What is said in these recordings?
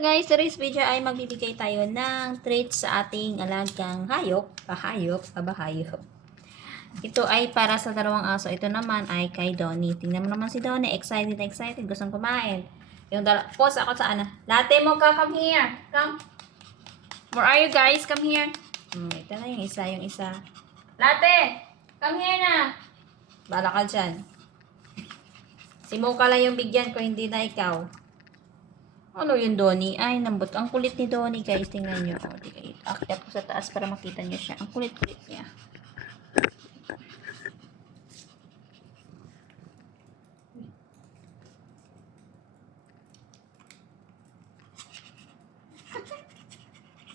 Guys, today's video ay magbibigay tayo ng treats sa ating alagang hayop, kabahayop. Ito ay para sa dalawang aso. Ito naman ay kay Donnie. Tingnan mo naman si Donnie, excited na excited, gustong kumain. Pause ako sa ano. Latte mo ka, come here. Come. Where are you guys? Come here. Ito na yung isa. Latte! Come here na. Bala ka dyan. Si Mocha lang yung bigyan ko, hindi na ikaw. Ano yung Donnie? Ay, nambot. Ang kulit ni Donnie, guys. Tingnan nyo. Akyat ko sa taas para makita nyo siya. Ang kulit-kulit niya.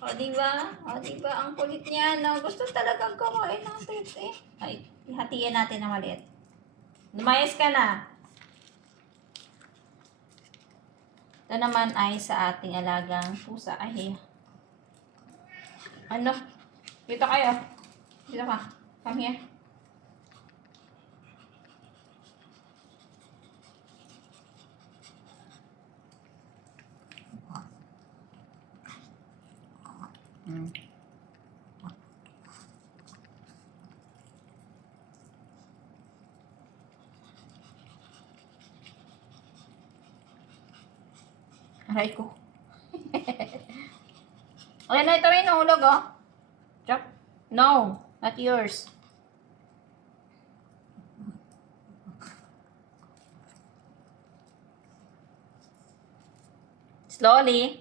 O, diba? O, diba? Ang kulit niya, no? Gusto talagang kumain ng treats, eh. Ay, ihatiyan natin na maliit. Lumayas ka na. Ito naman ay sa ating alagang pusa. Ay, ano? Dito kayo. Dito ka. Come here. Aray ko. Ayan na, ito rin nahulog, oh. Chop. No, not yours. Slowly.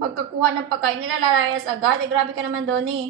Magkakuha ng pagkain nila, lalayas agad. Eh, grabe ka naman doon, eh.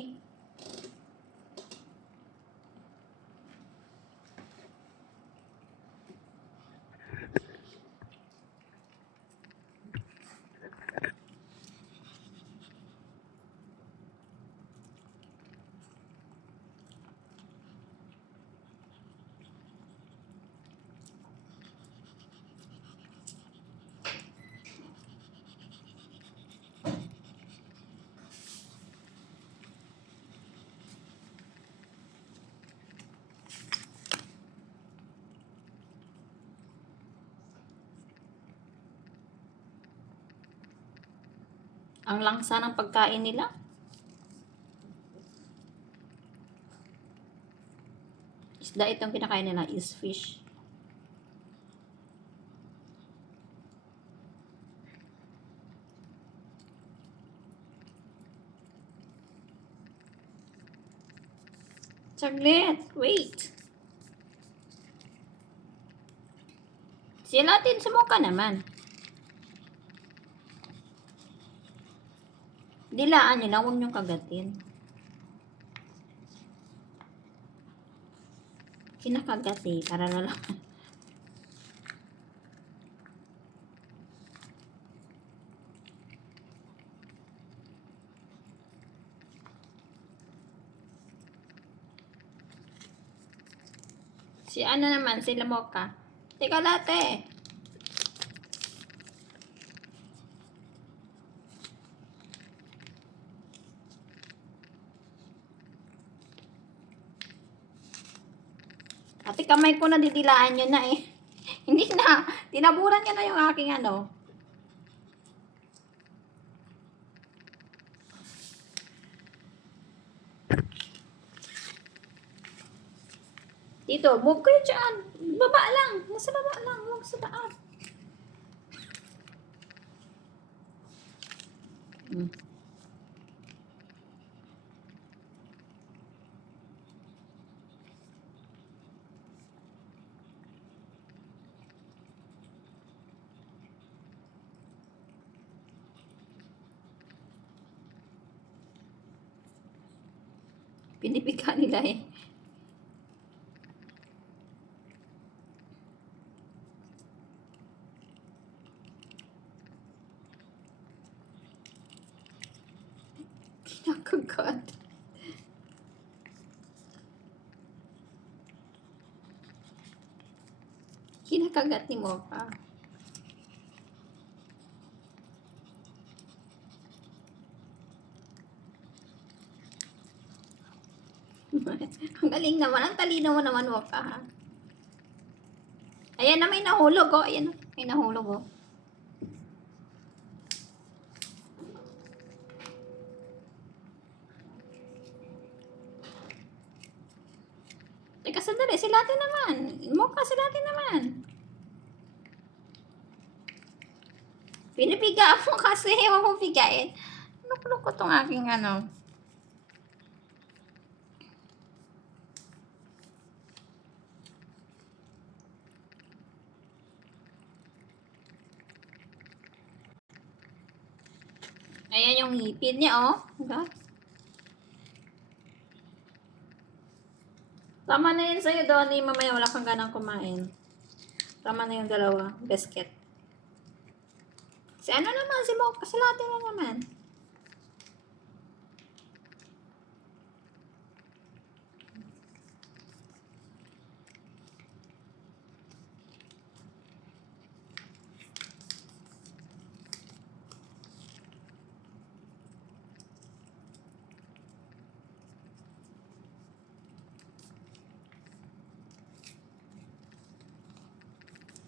Ang langsa ng pagkain nila. Isda itong kinakain nila is fish. Saglit, wait. Sila din sumuka naman. Dilaan nyo lang, huwag nyong kagatin. Kinakagati, para na lang. Si ano naman, si Lamoka. Teka, Latte. Ate, kamay ko na didilaan nyo na eh. Hindi na. Tinaburan nyo na yung aking ano. Dito, move kayo dyan. Baba lang. Nasa baba lang. Huwag sa taas. Pinipika nila eh. Kinakagat. Kinakagat ni Mocha. Ang galing naman. Ang talino mo naman, Mocha, ha? Ayan na, may nahulog, oh. Ayan, may nahulog, oh. sandali. Silatin naman. Mukha, silatin naman. Pinipiga mo kasi. Huwag mong pigain. Ano ko tong aking ano. Ayan yung ngipin niya, oh. Diba? Tama na yun sa'yo, Donnie. Mamaya wala kang ganang kumain. Tama na yung dalawa. Biscuit. Si ano naman, si Mo, pasilatin na naman.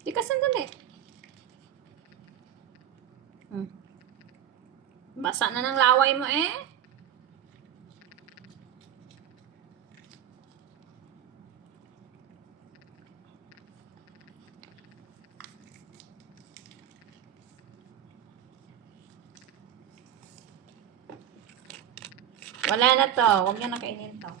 Di ka sandali. Basa na ng laway mo eh. Wala na to. Huwag niyo na kainin to.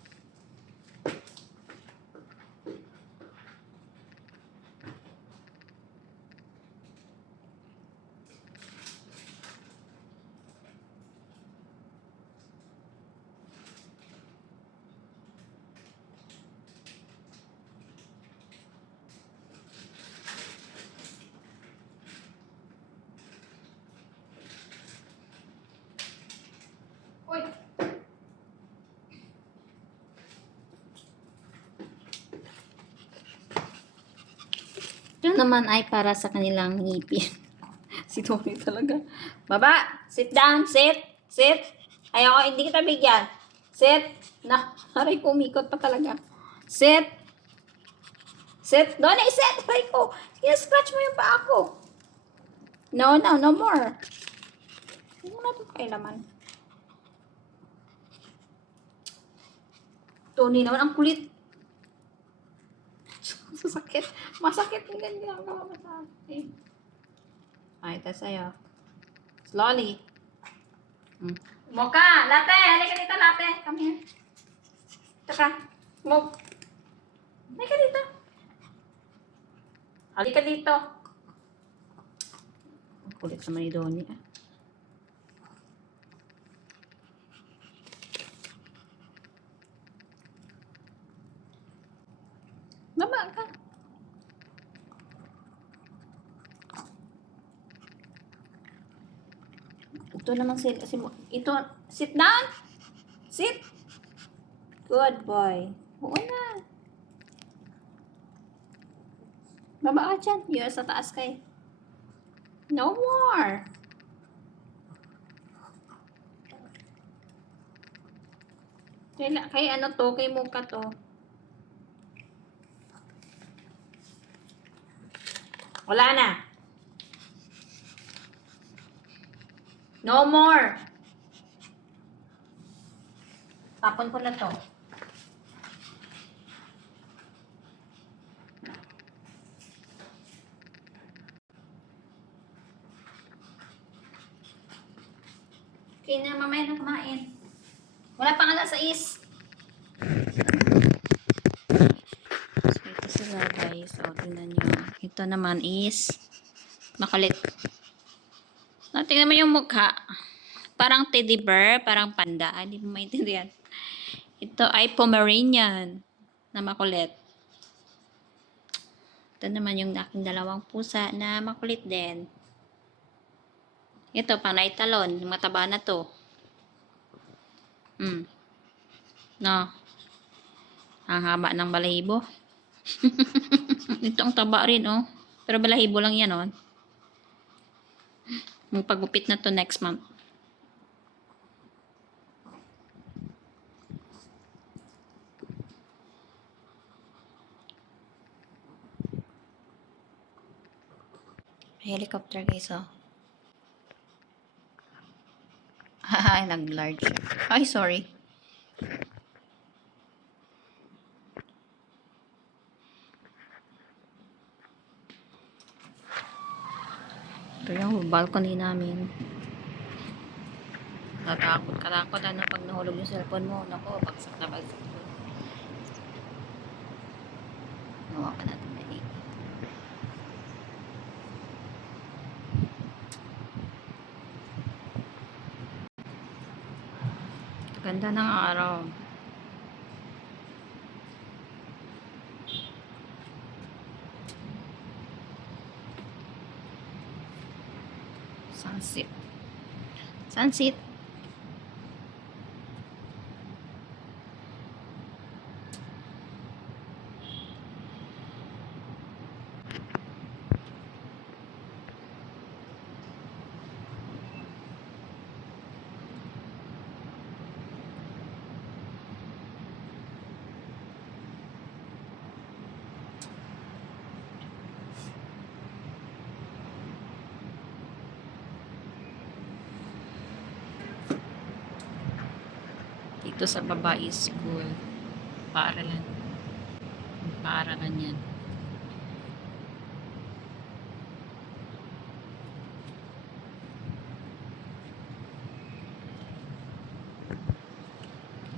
Uy! Ito naman ay para sa kanilang ngipin. Si Tony talaga. Baba! Sit down! Sit! Sit! Ayoko, hindi kita bigyan. Sit! Aray ko, umikot pa talaga. Sit! Sit! Donnie, sit! Aray ko! Scratch mo yung paa ko. No, no, no more. Hindi mo na ito kailaman. Tony naman, ang kulit. Masakit. Masakit yung ginagawa mo sa akin. Ay, ito sa'yo. Slowly. Mocha! Latte! Halika dito, latte. Come here. Ito ka. Smoke. Halika dito. Halika dito. Ang kulit naman ni Donnie. Baba ka. Ito naman ito, sit down. Sit. Good boy. Oo na. Baba ka dyan. You're sa taas kay. No more. Kay ano to? Kay Mocha to. Wala na. No more. Tapon ko na to. Okay na, mamaya na kumain. Wala pang alas 6. So, ito sila guys. So, tingnan nyo. Ito naman is makulit. Tingnan mo yung mukha. Parang teddy bear, parang panda. Hindi mo maintindihan. Ito ay Pomeranian na makulit. Ito naman yung aking dalawang pusa na makulit din. Ito, pang naitalon. Mataba na to. No. Ang haba ng balahibo. Ito ang taba rin, oh. Pero balahibo lang yan, oh. Magpagupit na to next month. Helicopter guys, oh. Ay, nag-large. Ay, sorry. Ito yung balcony namin. Katakot ano pag nahulog yung cellphone mo. Nako, bagsak na bagsak. Gawa pa natin may ganda ng araw. Sunset. Sunset. Dito sa baba is school. Paaralan. Paaralan yan.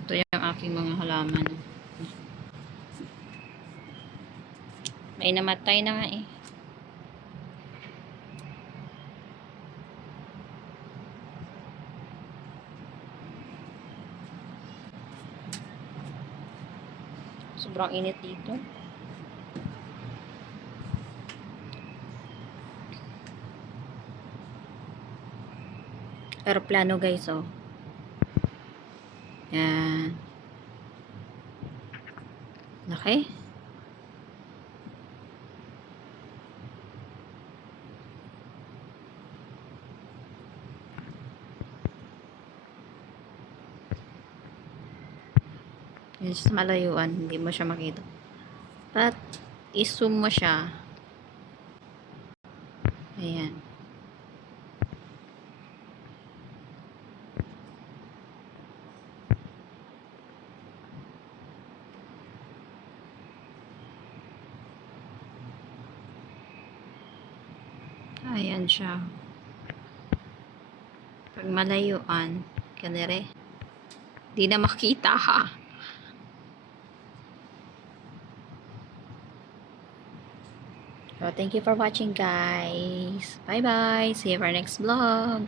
Ito yung aking mga halaman. May namatay na nga eh. Sobrang init dito. Aeroplano guys, oh. Yan. Laki. Yan sa malayuan, hindi mo siya makita. At i-zoom mo siya. Ayan. Ayan siya. Pag malayuan, kanere, di na makita ha. So, thank you for watching guys. Bye bye. See you for our next vlog.